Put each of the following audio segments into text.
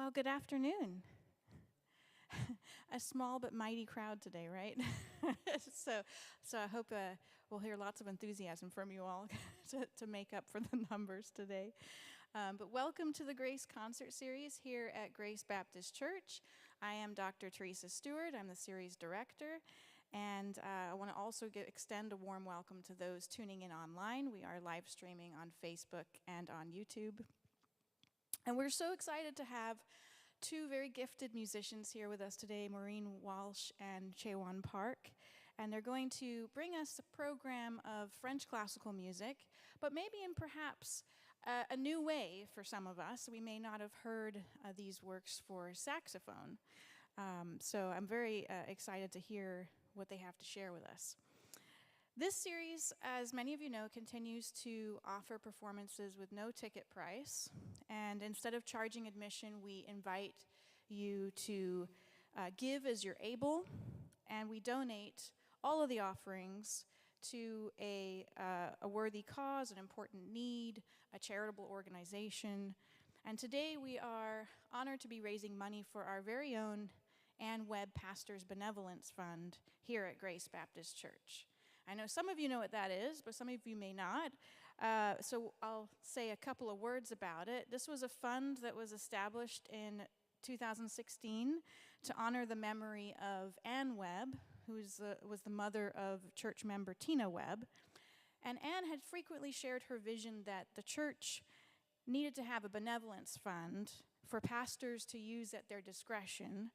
Well, good afternoon. A small but mighty crowd today, right? so, so I hope we'll hear lots of enthusiasm from you all to make up for the numbers today. But welcome to the Grace Concert Series here at Grace Baptist Church. I am Dr. Teresa Stewart. I'm the series director. And I want to also extend a warm welcome to those tuning in online. We are live streaming on Facebook and on YouTube. And we're so excited to have two very gifted musicians here with us today, Maureen Walsh and Chewon Park. And they're going to bring us a program of French classical music, but maybe in perhaps a new way for some of us. We may not have heard these works for saxophone. So I'm very excited to hear what they have to share with us. This series, as many of you know, continues to offer performances with no ticket price. And instead of charging admission, we invite you to give as you're able. And we donate all of the offerings to a worthy cause, an important need, a charitable organization. And today we are honored to be raising money for our very own Ann Webb Pastors Benevolence Fund here at Grace Baptist Church. I know some of you know what that is, but some of you may not. So I'll say a couple of words about it. This was a fund that was established in 2016 to honor the memory of Ann Webb, who was the mother of church member Tina Webb. And Ann had frequently shared her vision that the church needed to have a benevolence fund for pastors to use at their discretion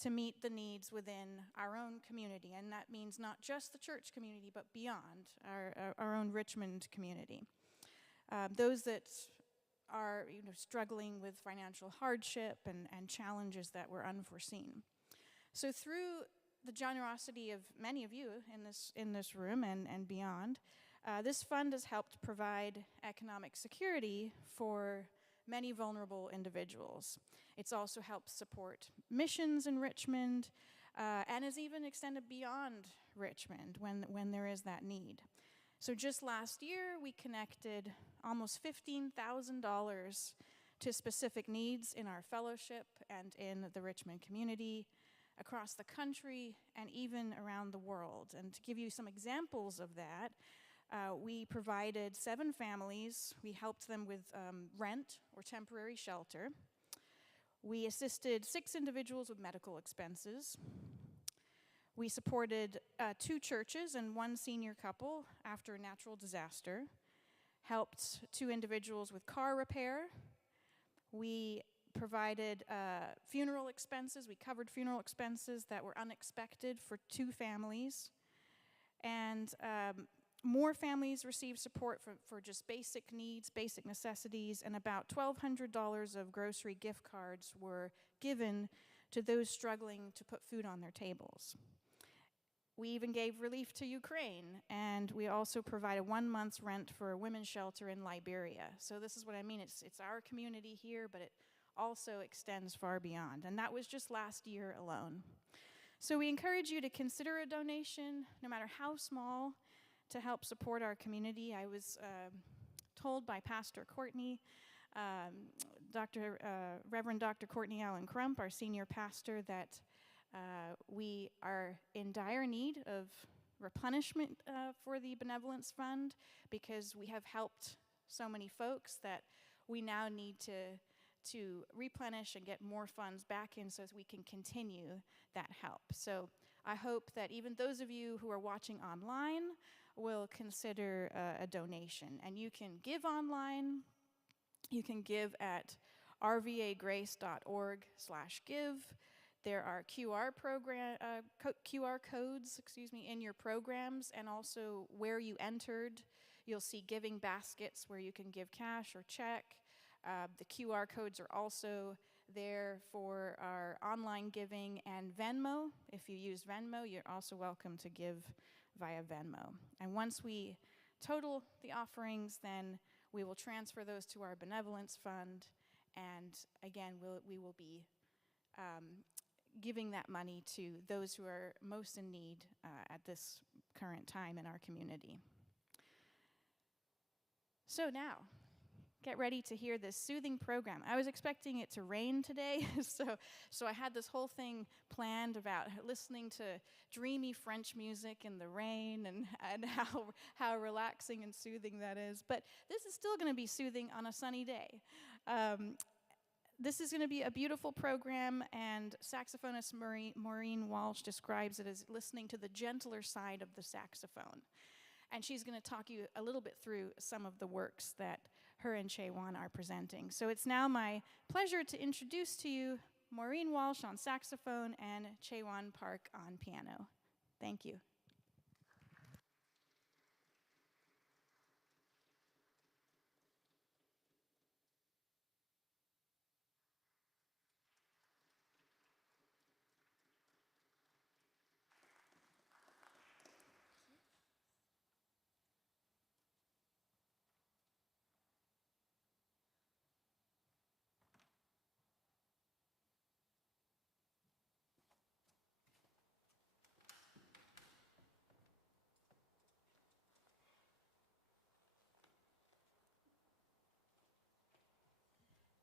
to meet the needs within our own community. And that means not just the church community, but beyond our own Richmond community. Those that are struggling with financial hardship and challenges that were unforeseen. So through the generosity of many of you in this room and beyond, this fund has helped provide economic security for many vulnerable individuals. It's also helped support missions in Richmond and has even extended beyond Richmond when there is that need. So just last year, we connected almost $15,000 to specific needs in our fellowship and in the Richmond community, across the country, and even around the world. And to give you some examples of that, we provided 7 families. We helped them with rent or temporary shelter. We assisted 6 individuals with medical expenses. We supported 2 churches and 1 senior couple after a natural disaster. Helped 2 individuals with car repair. We provided funeral expenses. We covered funeral expenses that were unexpected for 2 families. And more families received support for just basic needs, basic necessities, and about $1,200 of grocery gift cards were given to those struggling to put food on their tables. We even gave relief to Ukraine, and we also provided 1 month's rent for a women's shelter in Liberia. So this is what I mean. It's our community here, but it also extends far beyond. And that was just last year alone. So we encourage you to consider a donation, no matter how small, to help support our community. I was told by Pastor Courtney, Reverend Dr. Courtney Allen Crump, our senior pastor, that we are in dire need of replenishment for the Benevolence Fund because we have helped so many folks that we now need to replenish and get more funds back in so as we can continue that help. So I hope that even those of you who are watching online will consider a donation. And you can give online. You can give at rvagrace.org/give. There are QR codes, in your programs, and also where you entered. You'll see giving baskets where you can give cash or check. The QR codes are also there for our online giving and Venmo. If you use Venmo, you're also welcome to give via Venmo. And once we total the offerings, then we will transfer those to our benevolence fund. And again, we will be giving that money to those who are most in need at this current time in our community. So now, get ready to hear this soothing program. I was expecting it to rain today, so I had this whole thing planned about listening to dreamy French music in the rain and how relaxing and soothing that is. But this is still going to be soothing on a sunny day. This is going to be a beautiful program, and saxophonist Maureen Walsh describes it as listening to the gentler side of the saxophone. And she's going to talk you a little bit through some of the works that her and Chewon are presenting. So it's now my pleasure to introduce to you Maureen Walsh on saxophone and Chewon Park on piano. Thank you.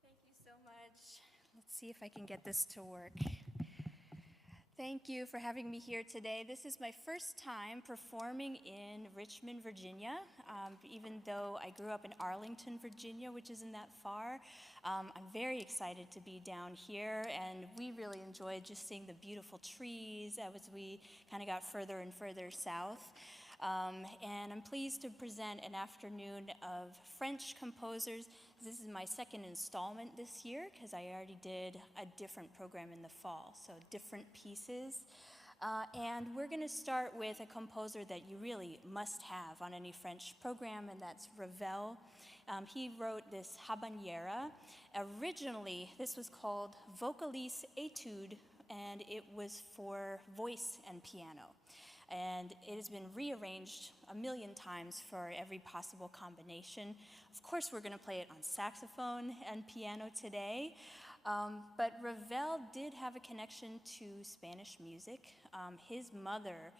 Thank you so much. Let's see if I can get this to work. Thank you for having me here today. This is my first time performing in Richmond, Virginia. Even though I grew up in Arlington, Virginia, which isn't that far, I'm very excited to be down here, and we really enjoyed just seeing the beautiful trees as we kind of got further and further south. And I'm pleased to present an afternoon of French composers. This is my second installment this year because I already did a different program in the fall, so different pieces. And we're going to start with a composer that you really must have on any French program, and that's Ravel. He wrote this habanera. Originally, this was called Vocalise Etude, and it was for voice and piano. And it has been rearranged a million times for every possible combination. Of course, we're going to play it on saxophone and piano today. But Ravel did have a connection to Spanish music. His mother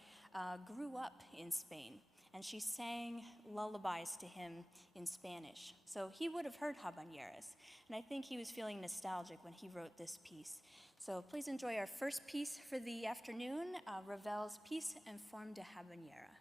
grew up in Spain, and she sang lullabies to him in Spanish. So he would have heard habaneras, and I think he was feeling nostalgic when he wrote this piece. So please enjoy our first piece for the afternoon, Ravel's piece En Forme de Habanera.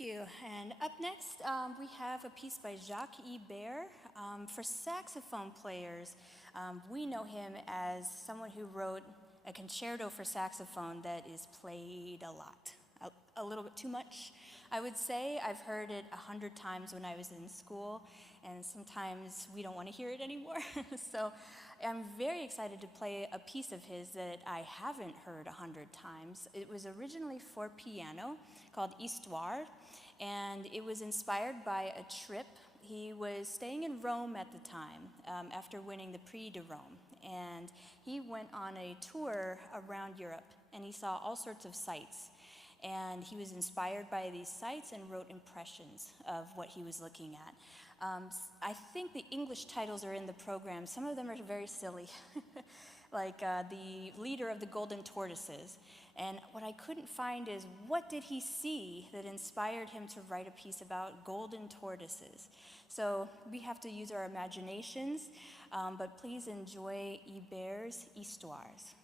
you. And up next, we have a piece by Jacques Ibert for saxophone players. We know him as someone who wrote a concerto for saxophone that is played a lot, a little bit too much, I would say. I've heard it 100 times when I was in school, and sometimes we don't want to hear it anymore. So I'm very excited to play a piece of his that I haven't heard 100 times. It was originally for piano called Histoire, and it was inspired by a trip. He was staying in Rome at the time after winning the Prix de Rome, and he went on a tour around Europe, and he saw all sorts of sights. And he was inspired by these sights and wrote impressions of what he was looking at. I think the English titles are in the program. Some of them are very silly, like the leader of the Golden Tortoises. And what I couldn't find is, what did he see that inspired him to write a piece about golden tortoises? So we have to use our imaginations, but please enjoy Ibert's Histoires.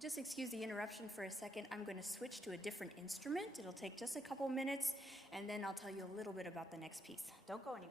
just excuse the interruption for a second. I'm going to switch to a different instrument. It'll take just a couple minutes, and then I'll tell you a little bit about the next piece. Don't go anywhere.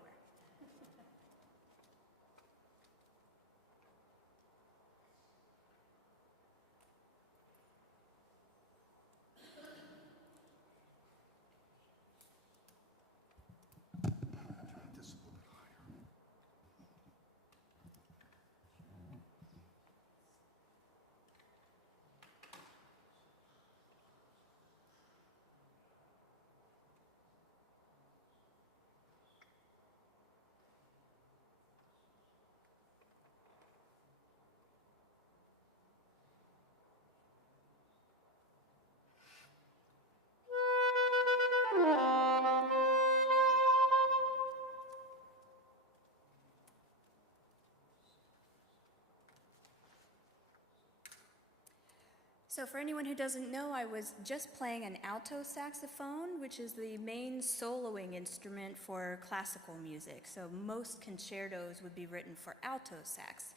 So for anyone who doesn't know, I was just playing an alto saxophone, which is the main soloing instrument for classical music. So most concertos would be written for alto sax,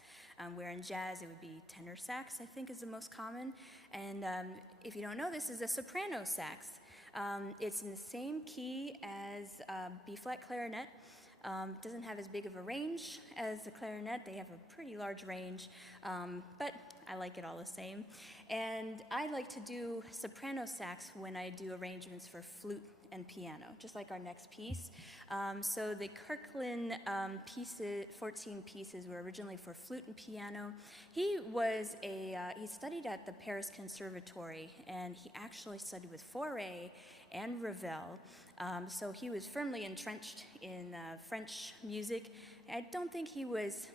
where in jazz it would be tenor sax, I think is the most common. And if you don't know, this is a soprano sax. It's in the same key as B-flat clarinet. Doesn't have as big of a range as the clarinet. They have a pretty large range, but I like it all the same. And I like to do soprano sax when I do arrangements for flute and piano, just like our next piece. So the Kirkland 14 pieces were originally for flute and piano. He studied at the Paris Conservatory, and he actually studied with Fauré and Ravel. So he was firmly entrenched in French music. I don't think he was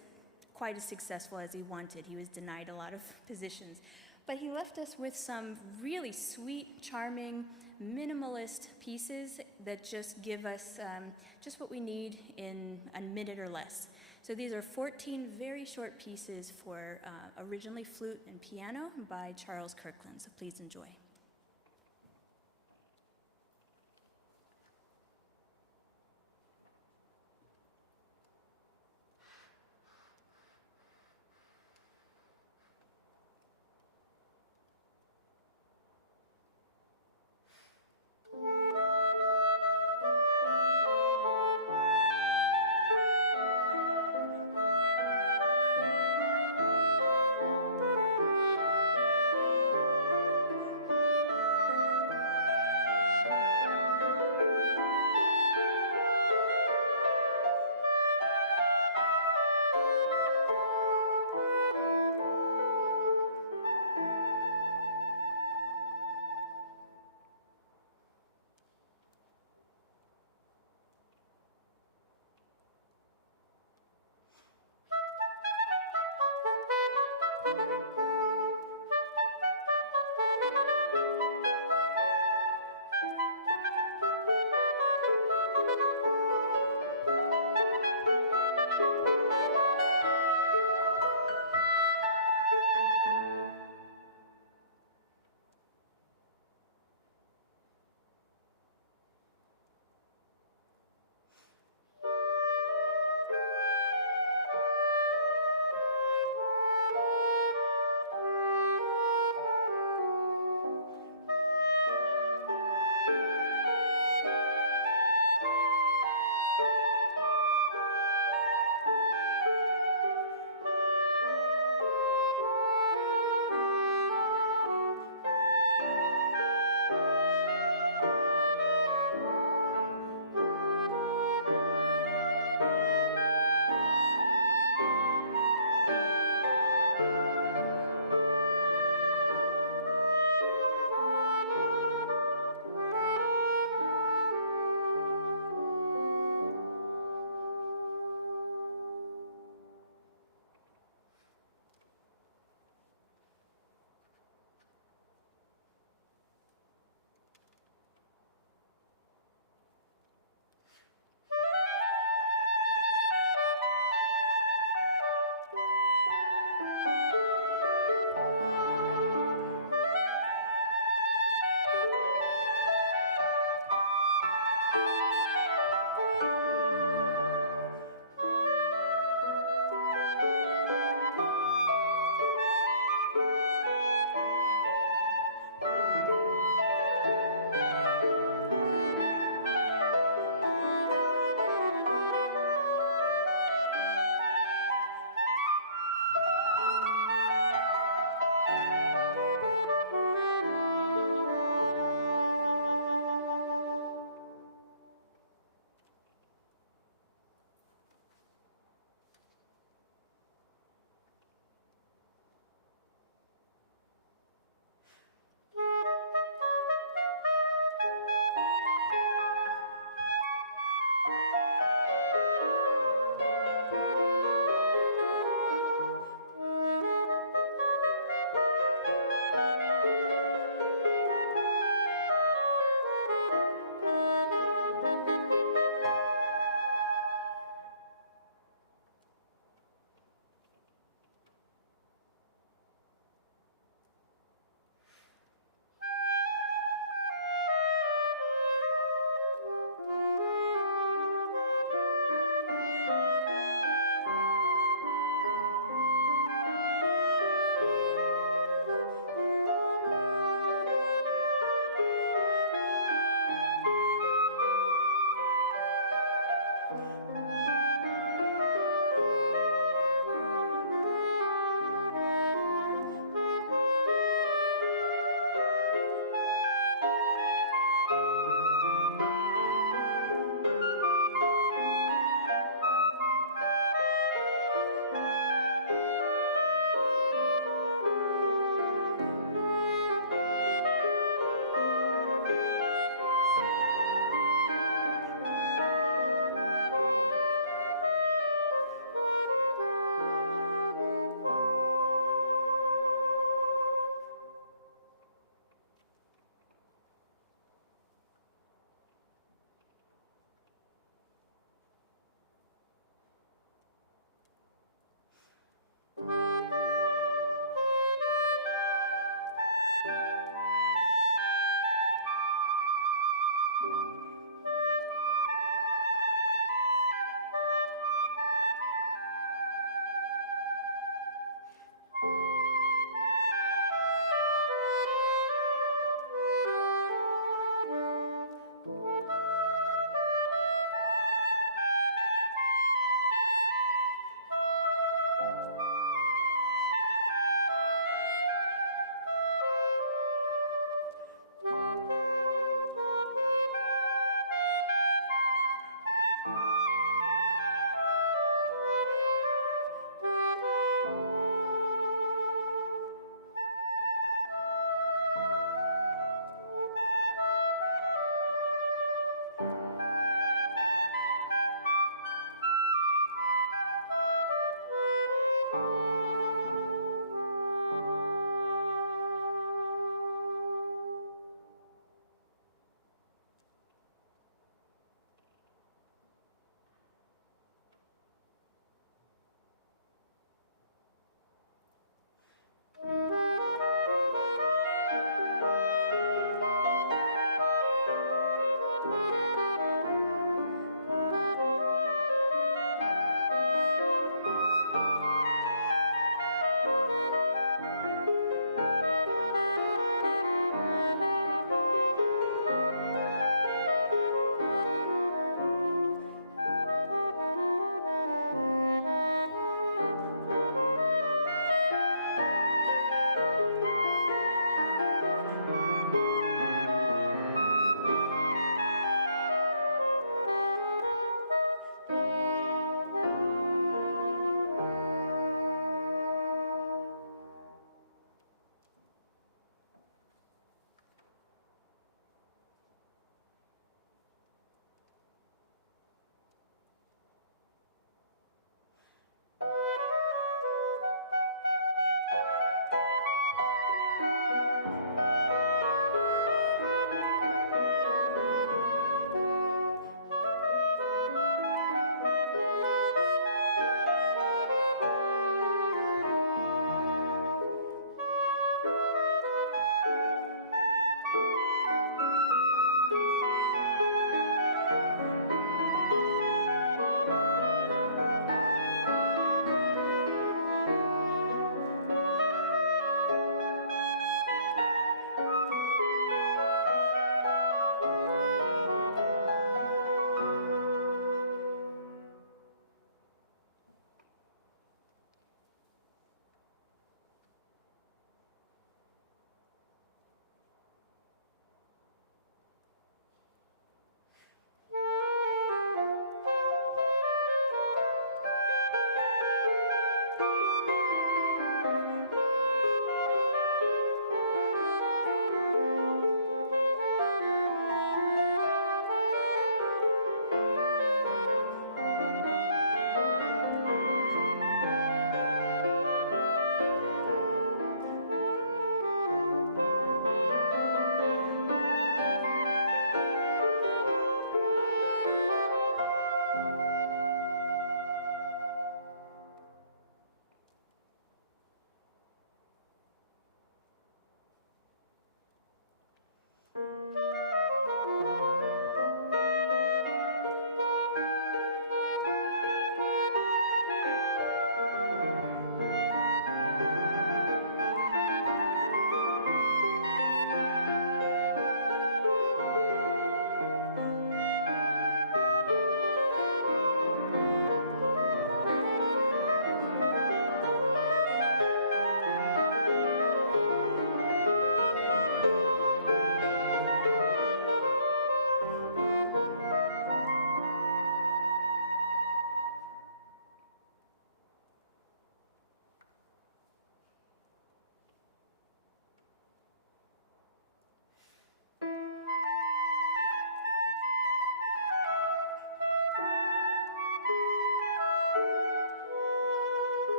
quite as successful as he wanted. He was denied a lot of positions. But he left us with some really sweet, charming, minimalist pieces that just give us just what we need in a minute or less. So these are 14 very short pieces for originally flute and piano by Charles Kirkland. So please enjoy.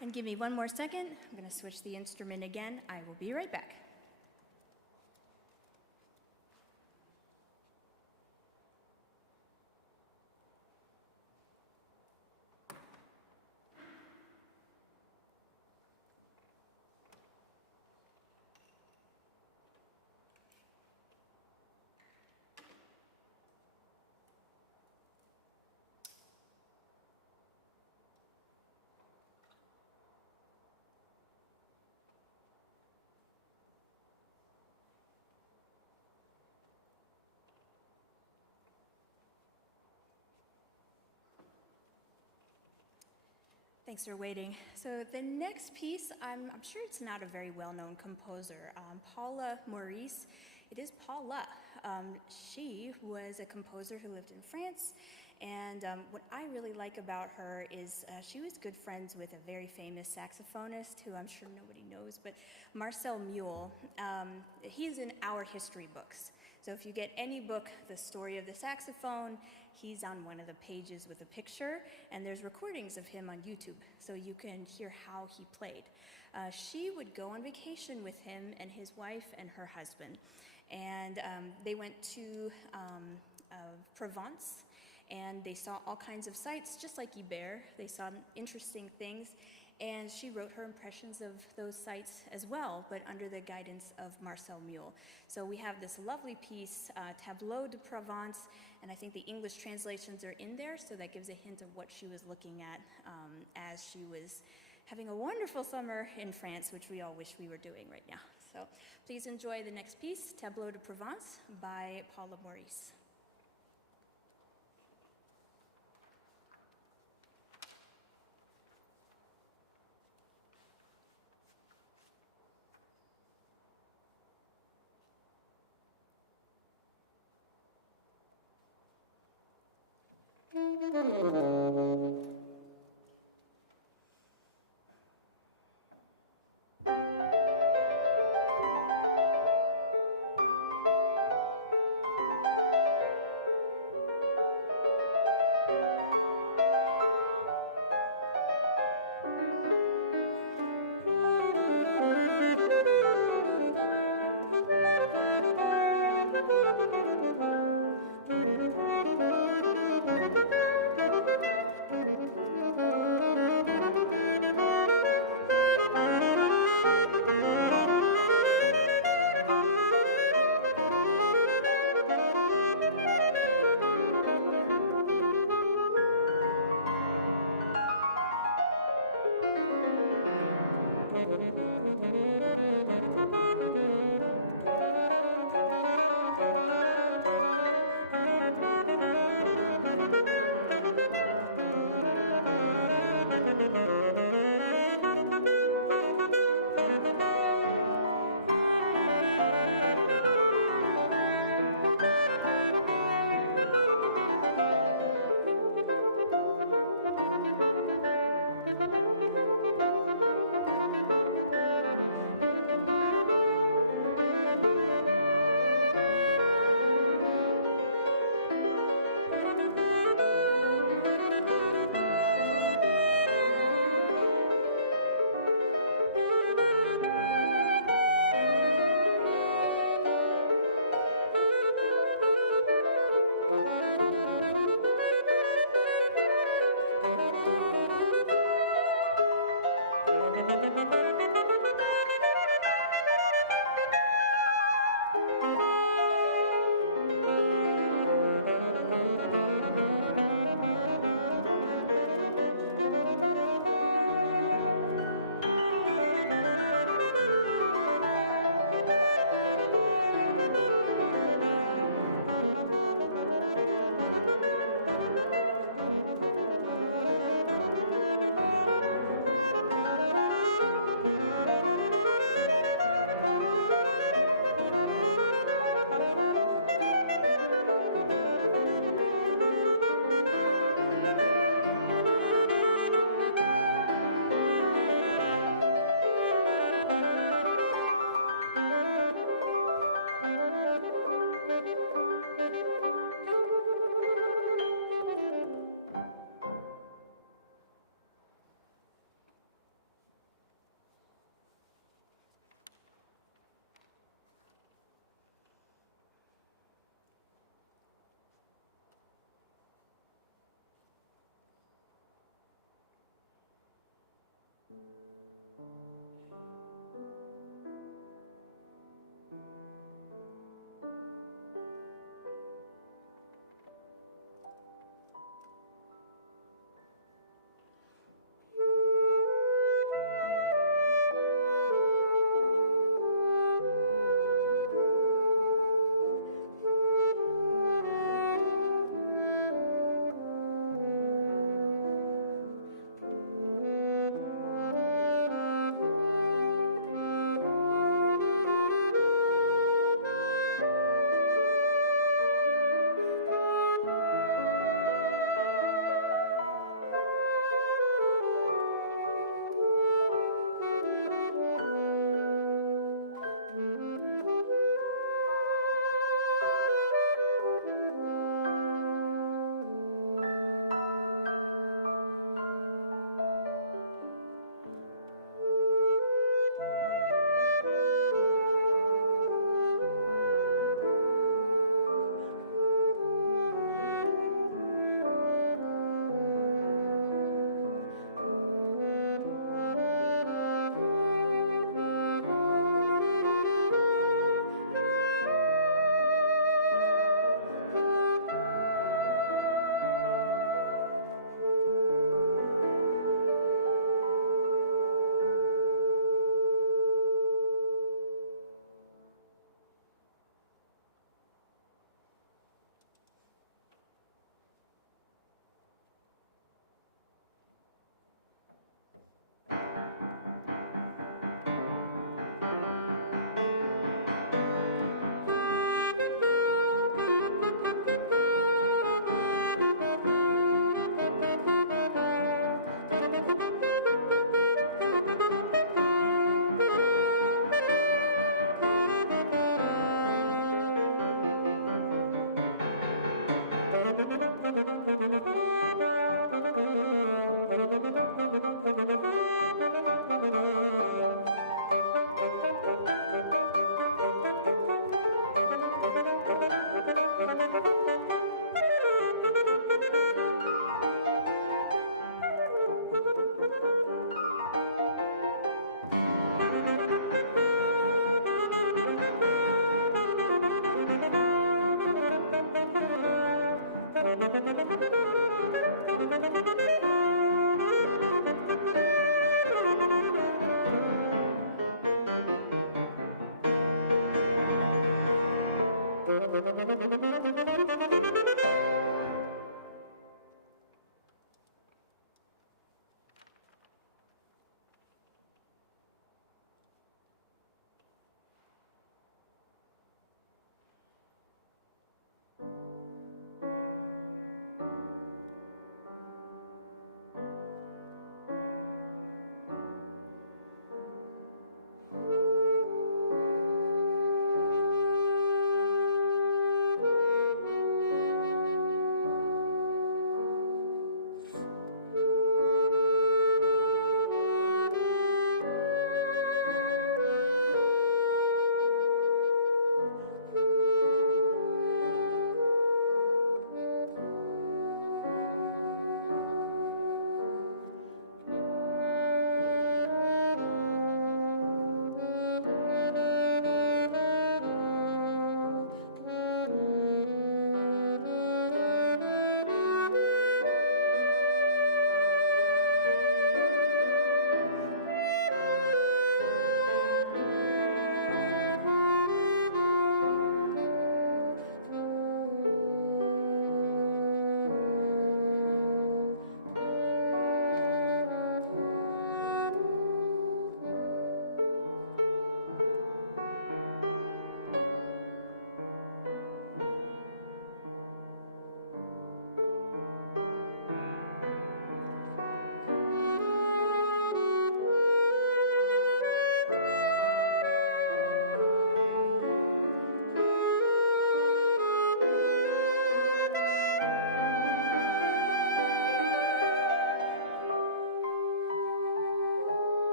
And give me one more second. I'm going to switch the instrument again. I will be right back. Thanks for waiting. So the next piece, I'm sure it's not a very well-known composer, Paula Maurice. It is Paula. She was a composer who lived in France, and what I really like about her is she was good friends with a very famous saxophonist who I'm sure nobody knows, but Marcel Mule. He's in our history books. So if you get any book, the story of the saxophone, he's on one of the pages with a picture, and there's recordings of him on YouTube, so you can hear how he played. She would go on vacation with him and his wife and her husband, and they went to Provence, and they saw all kinds of sights, just like Ibert. They saw interesting things, and she wrote her impressions of those sites as well, but under the guidance of Marcel Mule. So we have this lovely piece, Tableau de Provence, and I think the English translations are in there, so that gives a hint of what she was looking at as she was having a wonderful summer in France, which we all wish we were doing right now. So please enjoy the next piece, Tableau de Provence by Paula Maurice.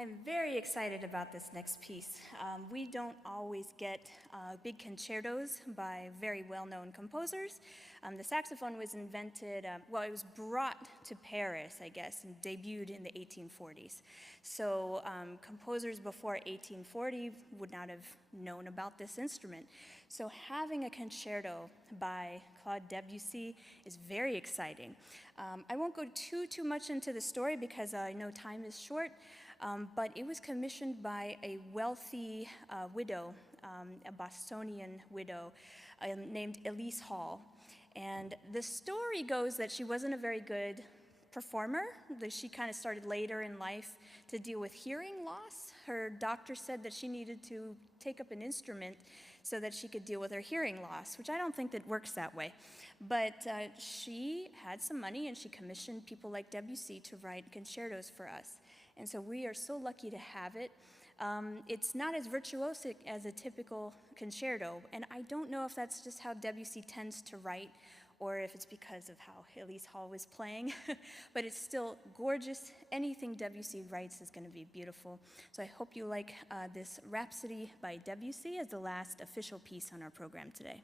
I'm very excited about this next piece. We don't always get big concertos by very well-known composers. The saxophone was invented, well, it was brought to Paris, I guess, and debuted in the 1840s. So composers before 1840 would not have known about this instrument. So having a concerto by Claude Debussy is very exciting. I won't go too much into the story because I know time is short. But it was commissioned by a wealthy widow, a Bostonian widow named Elise Hall. And the story goes that she wasn't a very good performer. She kind of started later in life to deal with hearing loss. Her doctor said that she needed to take up an instrument so that she could deal with her hearing loss, which I don't think that works that way. But she had some money, and she commissioned people like Debussy to write concertos for us. And so we are so lucky to have it. It's not as virtuosic as a typical concerto, and I don't know if that's just how Debussy tends to write, or if it's because of how Elise Hall was playing, but it's still gorgeous. Anything Debussy writes is going to be beautiful. So I hope you like this Rhapsody by Debussy as the last official piece on our program today.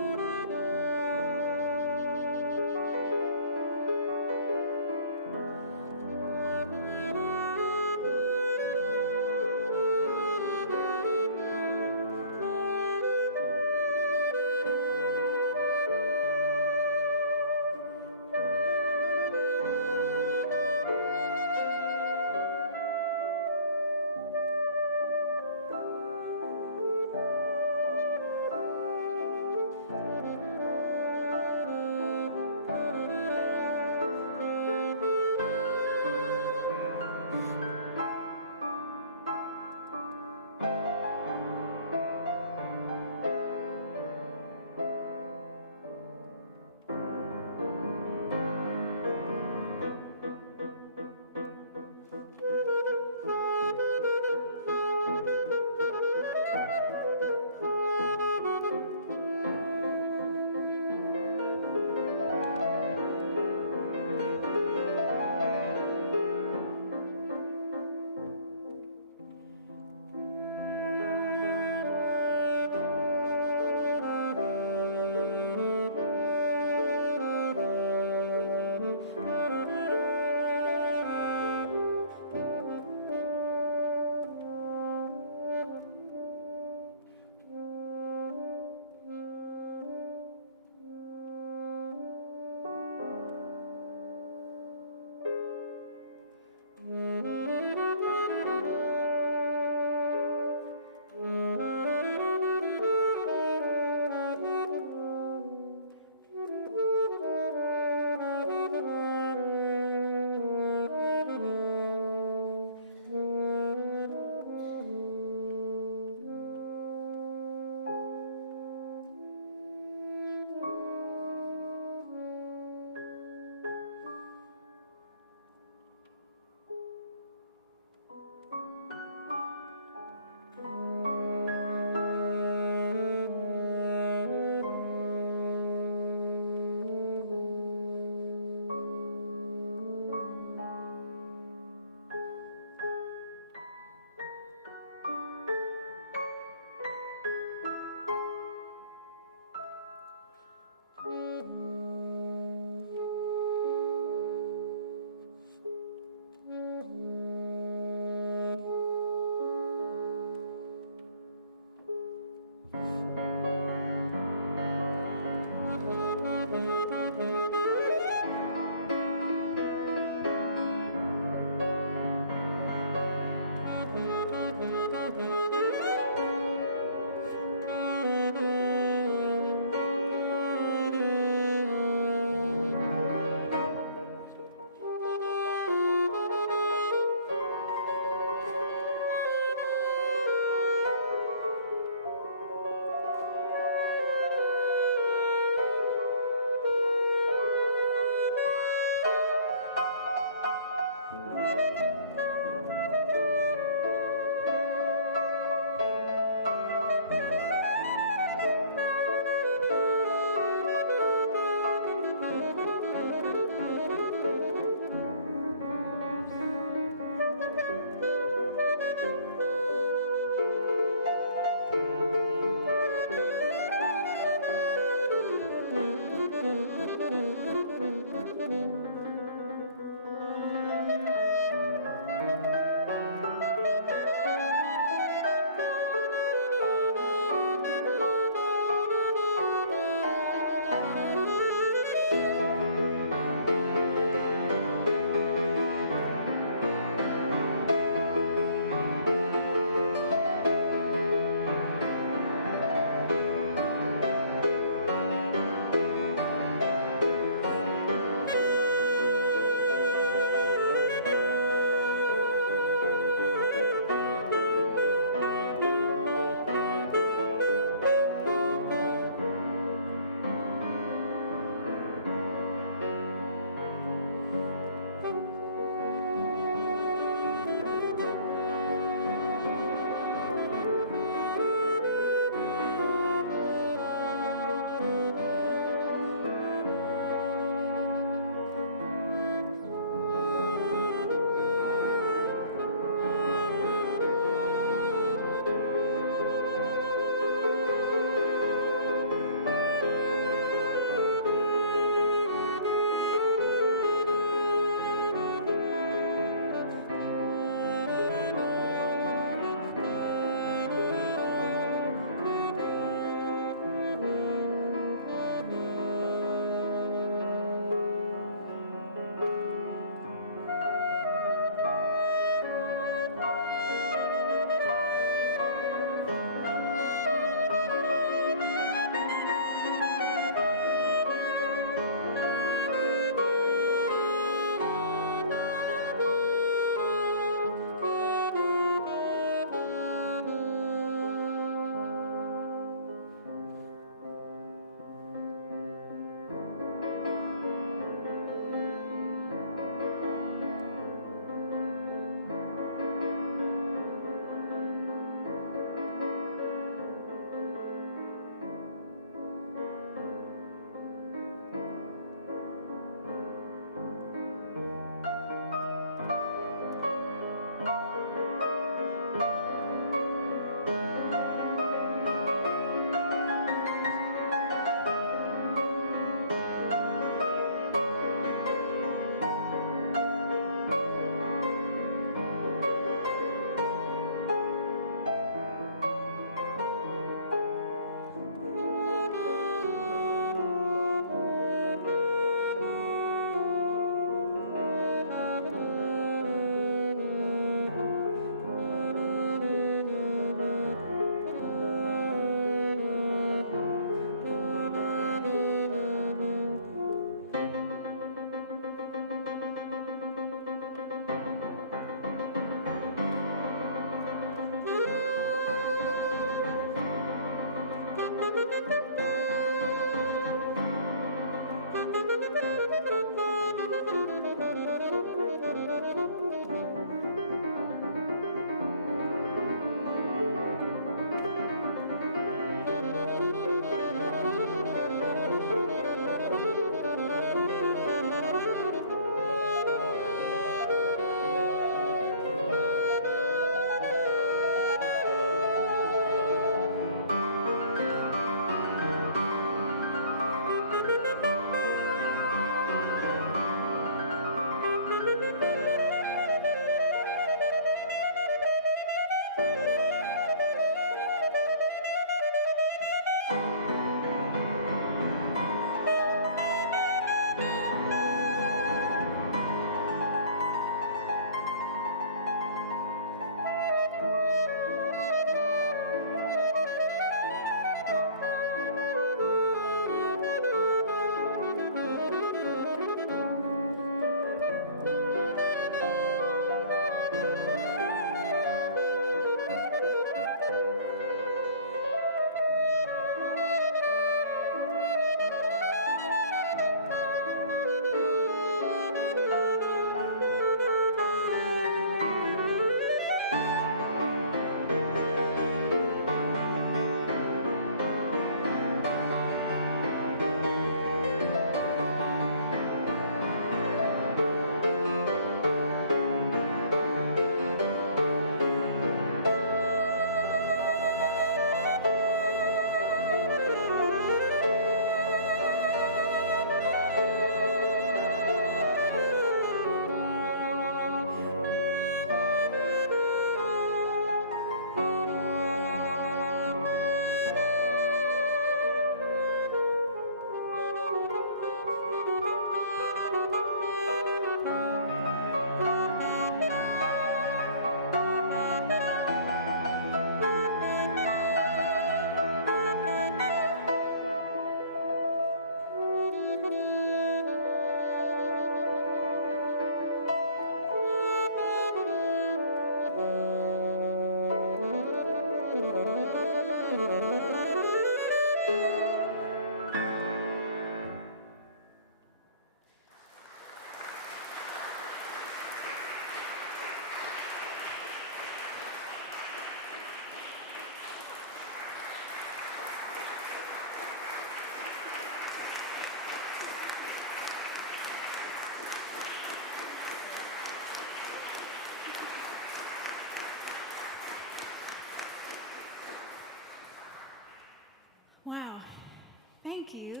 Thank you.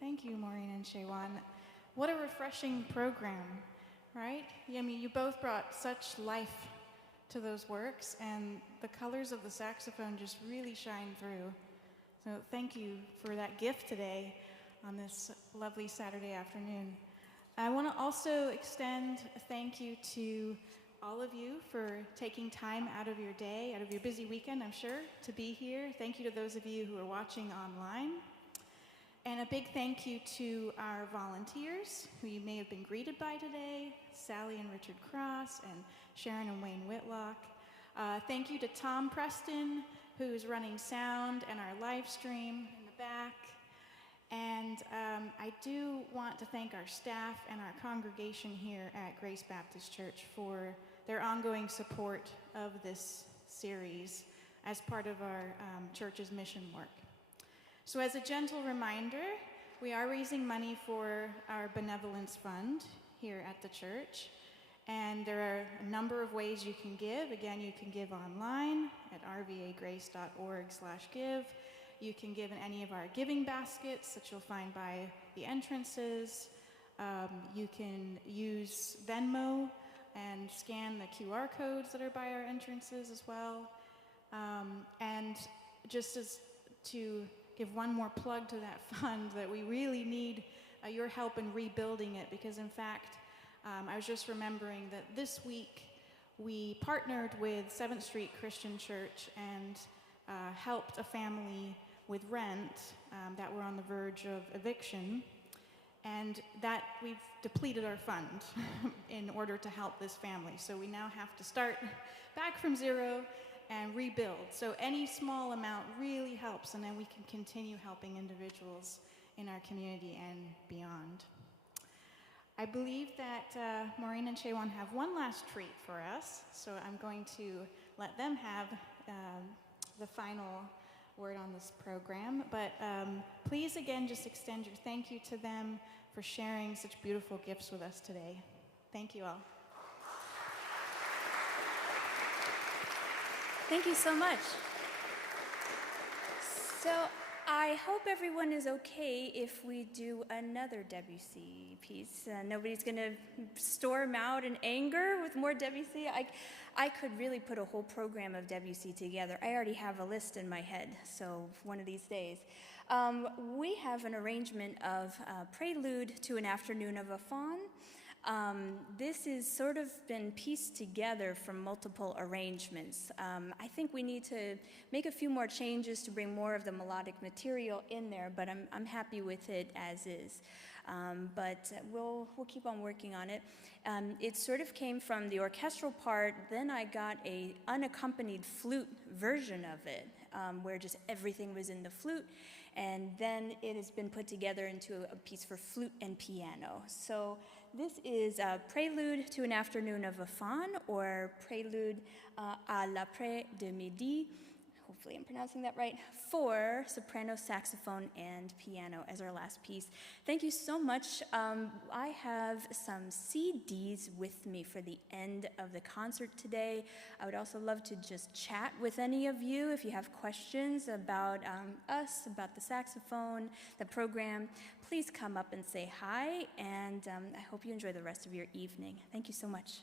Thank you, Maureen and Chewon. What a refreshing program, right? I mean, you both brought such life to those works, and the colors of the saxophone just really shine through. So thank you for that gift today on this lovely Saturday afternoon. I want to also extend a thank you to all of you for taking time out of your day, out of your busy weekend, I'm sure, to be here. Thank you to those of you who are watching online. And a big thank you to our volunteers, who you may have been greeted by today, Sally and Richard Cross, and Sharon and Wayne Whitlock. Thank you to Tom Preston, who's running sound and our live stream in the back. And I do want to thank our staff and our congregation here at Grace Baptist Church for their ongoing support of this series as part of our church's mission work. So as a gentle reminder, we are raising money for our benevolence fund here at the church. And there are a number of ways you can give. Again, you can give online at rvagrace.org/give. You can give in any of our giving baskets that you'll find by the entrances. You can use Venmo and scan the QR codes that are by our entrances as well. And just as to give one more plug to that fund, that we really need your help in rebuilding it, because in fact, I was just remembering that this week we partnered with 7th Street Christian Church and helped a family with rent that were on the verge of eviction, and that we've depleted our fund in order to help this family. So we now have to start back from zero and rebuild. So any small amount really helps, and then we can continue helping individuals in our community and beyond. I believe that Maureen and Chewon have one last treat for us, so I'm going to let them have the final word on this program. But please, again, just extend your thank you to them for sharing such beautiful gifts with us today. Thank you all. Thank you so much. So I hope everyone is okay if we do another Debussy piece. Nobody's going to storm out in anger with more Debussy. I could really put a whole program of Debussy together. I already have a list in my head, so one of these days. We have an arrangement of Prelude to an Afternoon of a Faun. This has sort of been pieced together from multiple arrangements. I think we need to make a few more changes to bring more of the melodic material in there, but I'm happy with it as is. But we'll keep on working on it. It sort of came from the orchestral part, then I got a unaccompanied flute version of it, where just everything was in the flute, and then it has been put together into a piece for flute and piano. So this is a Prelude to an Afternoon of a Faun, or Prélude à l'après-midi, hopefully I'm pronouncing that right, for soprano, saxophone, and piano as our last piece. Thank you so much. I have some CDs with me for the end of the concert today. I would also love to just chat with any of you if you have questions about us, about the saxophone, the program. Please come up and say hi, and I hope you enjoy the rest of your evening. Thank you so much.